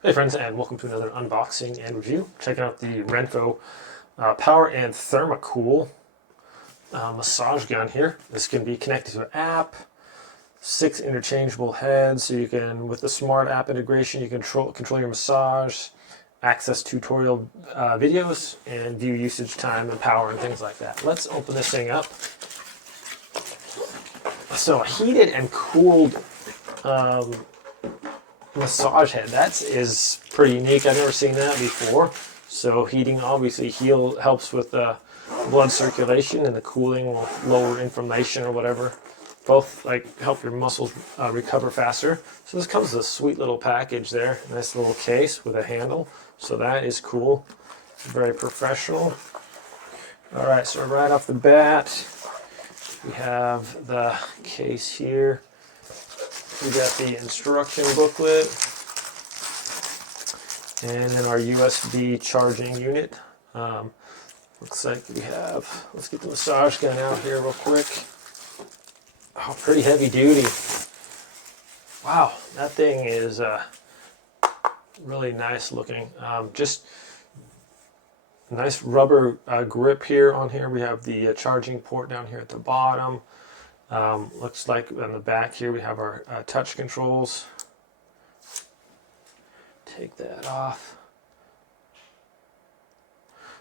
Hey friends, and welcome to another unboxing and review. Checking out the Renpho Power and Thermacool massage gun here. This can be connected to an app, 6 interchangeable heads, so you can, with the smart app integration, you can control your massage, access tutorial videos, and view usage time and power and things like that. Let's open this thing up. So heated and cooled massage head. That is pretty unique. I've never seen that before. So heating obviously helps with blood circulation, and the cooling will lower inflammation or whatever. Both like help your muscles recover faster. So this comes with a sweet little package there. Nice little case with a handle. So that is cool. Very professional. All right, so right off the bat, we have the case here. We got the instruction booklet and then our USB charging unit. Looks like we have, let's get the massage gun out here real quick. Oh, pretty heavy duty. Wow, that thing is really nice looking. Just nice rubber grip here on here. We have the charging port down here at the bottom. Looks like on the back here we have our touch controls. Take that off.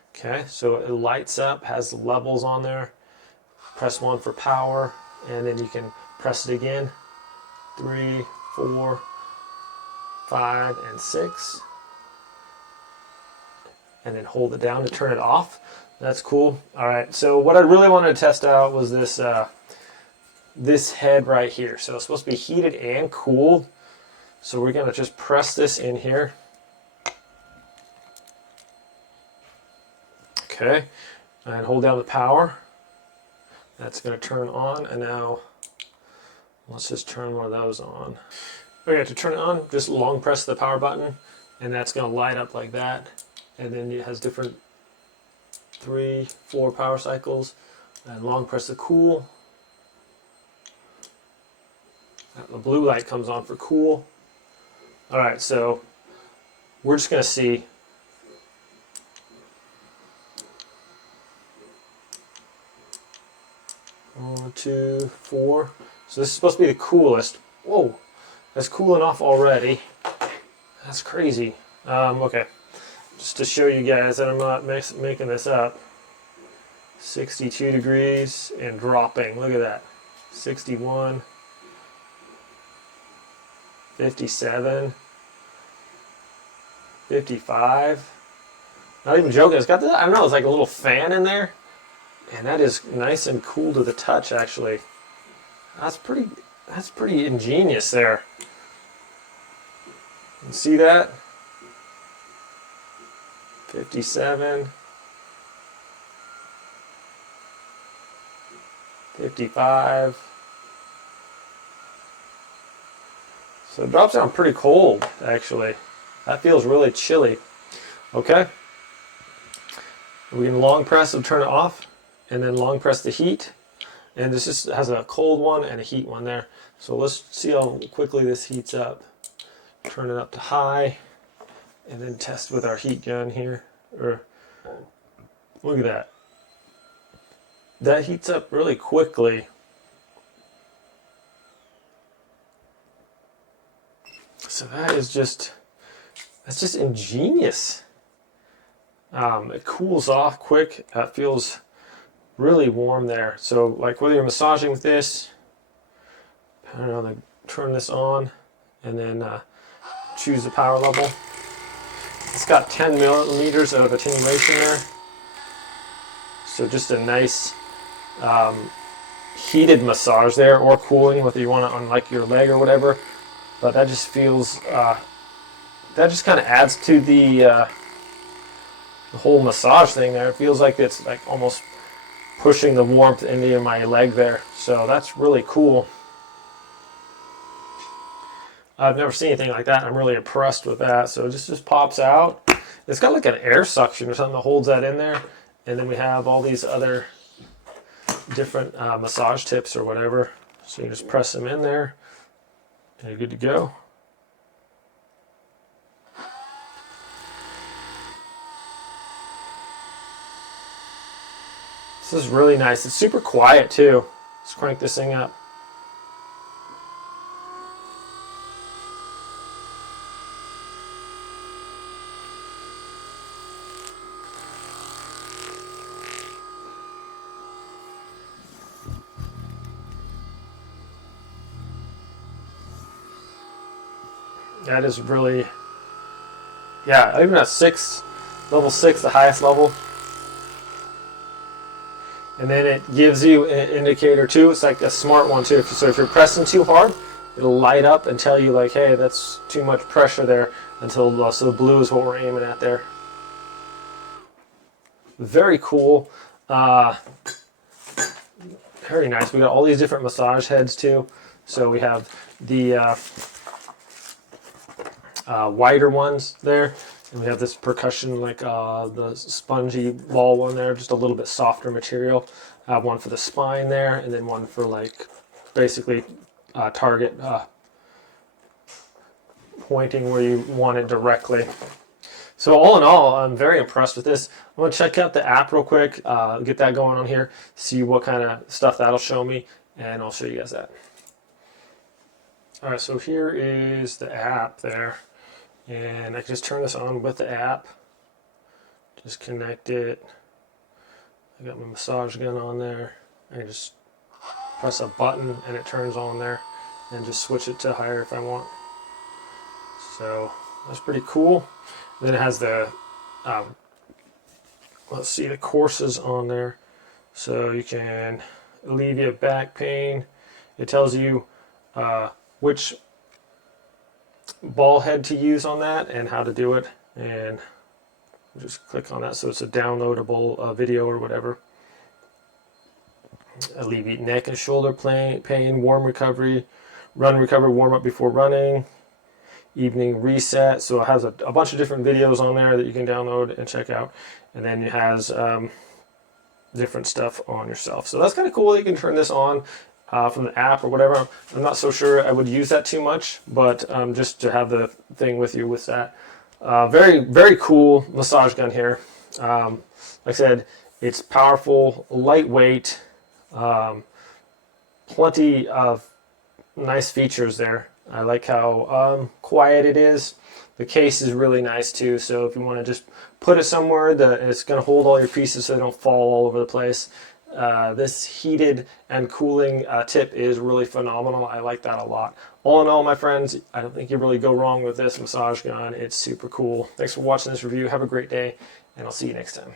Okay, so it lights up, has levels on there. Press 1 for power, and then you can press it again. 3, 4, 5, and 6. And then hold it down to turn it off. That's cool. All right, so what I really wanted to test out was this this head right here. So it's supposed to be heated and cooled. So we're gonna just press this in here. Okay, and hold down the power. That's gonna turn on, and now let's just turn one of those on. Okay, to turn it on, just long press the power button, and that's gonna light up like that. And then it has different 3, 4 power cycles, and long press the cool. The blue light comes on for cool. All right, so we're just gonna see. One, 2, 4. So this is supposed to be the coolest. Whoa, that's cooling off already. That's crazy. Okay, just to show you guys that I'm not making this up. 62 degrees and dropping. Look at that. 61. 57, 55. Not even joking. It's got the, I don't know, it's like a little fan in there. And that is nice and cool to the touch, actually. That's pretty ingenious there. You see that? 57. 55. So it drops down pretty cold, actually. That feels really chilly. Okay. We can long press to turn it off, and then long press the heat. And this just has a cold one and a heat one there. So let's see how quickly this heats up. Turn it up to high, and then test with our heat gun here. Look at that. That heats up really quickly. So that's just ingenious. It cools off quick. It feels really warm there. So like whether you're massaging with this, I don't know, turn this on and then choose the power level. It's got 10 millimeters of attenuation there. So just a nice heated massage there, or cooling, whether you want it on like your leg or whatever. But that just feels, that just kind of adds to the whole massage thing there. It feels like it's like almost pushing the warmth into my leg there. So that's really cool. I've never seen anything like that. I'm really impressed with that. So it just pops out. It's got like an air suction or something that holds that in there. And then we have all these other different massage tips or whatever. So you just press them in there. And you're good to go. This is really nice. It's super quiet too. Let's crank this thing up. That is really, yeah, even at level 6, the highest level. And then it gives you an indicator too. It's like a smart one too. So if you're pressing too hard, it'll light up and tell you like, hey, that's too much pressure there. Until so the blue is what we're aiming at there. Very cool. Very nice. We got all these different massage heads too. So we have the wider ones there. And we have this percussion, like the spongy ball one there, just a little bit softer material. One for the spine there, and then one for like basically target pointing where you want it directly. So all in all, I'm very impressed with this. I'm going to check out the app real quick, get that going on here, see what kind of stuff that'll show me, and I'll show you guys that. All right, so here is the app there. And I can just turn this on with the app. Just connect it. I got my massage gun on there. I can just press a button and it turns on there, and just switch it to higher if I want. So that's pretty cool. Then it has the, let's see, the courses on there. So you can alleviate back pain. It tells you which ball head to use on that and how to do it, and just click on that so it's a downloadable video or whatever. Alleviate neck and shoulder pain, warm recovery, run recovery, warm up before running, evening reset. So it has a bunch of different videos on there that you can download and check out, and then it has different stuff on yourself. So that's kind of cool that you can turn this on from the app or whatever. I'm not so sure I would use that too much, but just to have the thing with you with that. Very, very cool massage gun here. Like I said, it's powerful, lightweight, plenty of nice features there. I like how quiet it is. The case is really nice too, so if you want to just put it somewhere that it's going to hold all your pieces so they don't fall all over the place. This heated and cooling tip is really phenomenal. I like that a lot. All in all, my friends, I don't think you really go wrong with this massage gun. It's super cool. Thanks for watching this review. Have a great day, and I'll see you next time.